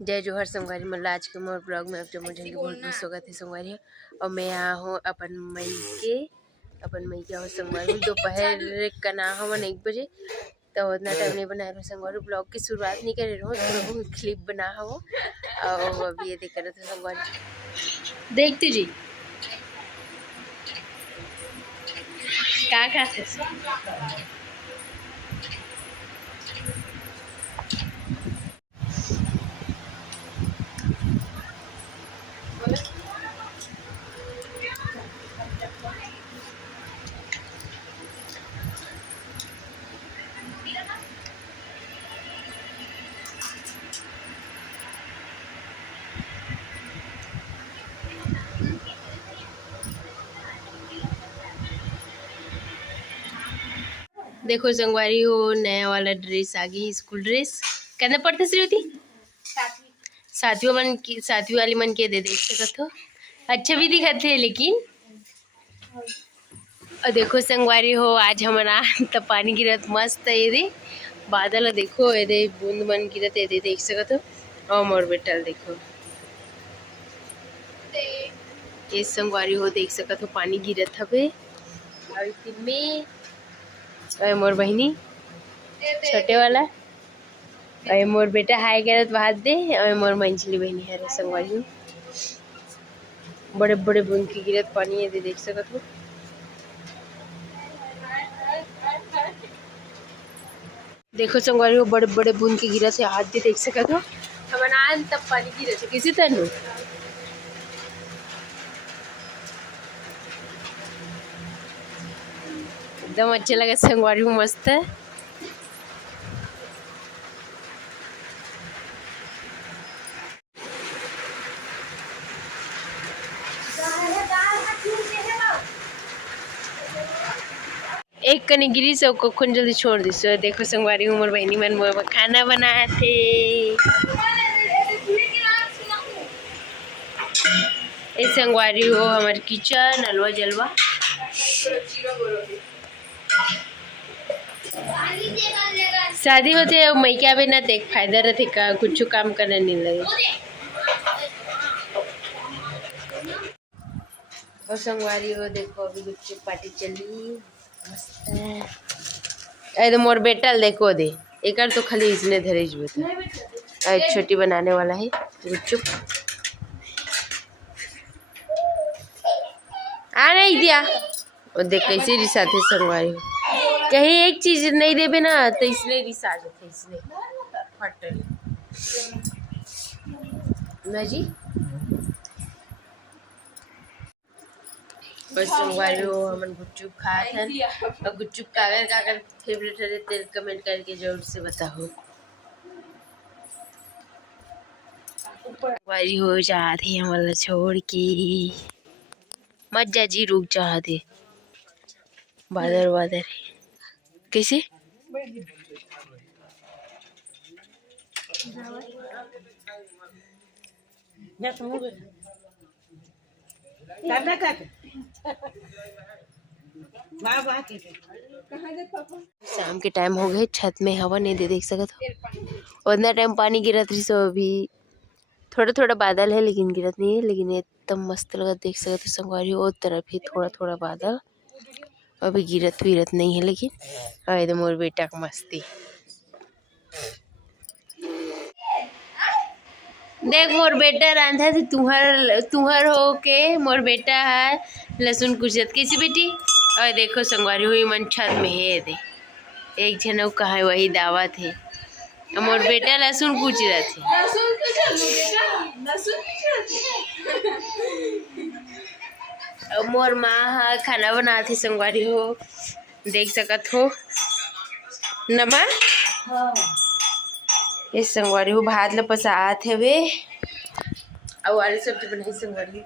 जय जोहर संगवारी मन आज के मोर ब्लॉग में आप मुझे बहुत बहुत स्वागत है संगवारी। और मैं यहाँ हूँ अपन मई के हो संगवारी। दोपहर का ना हो 1 बजे तो उतना टाइम नहीं बना रहा संगवारी। ब्लॉग की शुरुआत नहीं कर रहा हूँ, थोड़ा क्लिप बना हो और अभी ये देख रहे थे संगवारी। देख तुझी क्या खाते देखो संगवारी हो नया वाला ड्रेस आ गई, स्कूल ड्रेस। कहना पड़ता श्रीवती सातवीं वाली मन के दे सकत हो, अच्छा भी दिखत है लेकिन। और देखो संगवारी हो आज हमारा तब पानी गिरत मस्त है, ये दे बादल देखो, ये दे बूंद मन गिरत, ये दे देख सकत हो। और मोर बेटल देखो ये संगवारी हो देख सकत हो पानी गिरत हवे। और में मोर बहिनी छोटे वाला और मोर बेटा हाय करत बात दे। और मोर मंझली बहनी है संगवारी बड़े बड़े बूंद की गिरत पानी है देख सकत हो। देखो संगवारी हो बड़े बड़े बूंद की गिरत से हाथ भी देख सकत हो। हमारा तब पानी गिरत है किसी तरह एकदम अच्छा लगा संगवारी हो, मस्त है। एक कनी गिरी से कौन जल्दी छोड़ दी सो। देखो संगवारी उमर बहनी मन खाना बनाए थे। ये संगवारी हो हमारे किचन हलवा जलवा। शादी होते मई के आवे ना तो एक फायदा रहते का कुछ काम करने नहीं लगे। और संगवारी हो देखो अभी गुच्चू पार्टी चली मस्त है। तो मोर बेटल देखो दे एक तो खाली इसने धरे छोटी बनाने वाला है गुच्चुप आ नहीं दिया। और देख कैसे रिसाते संगवारी हो, कहीं एक चीज नहीं देवे ना तो इसलिए रिसा जाते इसलिए फटल ना जी। और संगवारी हो हम गुच्चुप खाते हैं। और गुच्चुप कागर फेवरेट है तेल कमेंट करके जरूर से बताओ। संगवारी हो जाते हमारा छोड़ के मत जा जी, रुक जा दे बादर कैसे शाम के टाइम हो गए, छत में हवा नहीं दे देख सकत हो। उतना टाइम पानी गिरत रही सो अभी थोड़ा थोड़ा बादल है लेकिन गिरत नहीं है। लेकिन एकदम मस्त लगा देख सकते हो संगवारी हो तरफ ही थोड़ा थोड़ा बादल अभी गिरत विरत नहीं है लेकिन। और मोर बेटा का मस्ती देख मोर बेटा रांधा थे तुहर हो के मोर बेटा है लहसुन कुचत कैसी बेटी। और देखो संगवारी हुई मन छत में है दे एक जन कहा वही दावत है। मोर बेटा लहसुन कुच रहा थे। मोर माँ खाना बनाती संगवारी हो देख सकत हो नमा। ये संगवारी हो भात ल पसात हवे और आलू सब्जी बनाई संगवारी।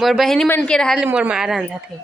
मोर बहनी मन के रहा मोर माँ रांधा थे।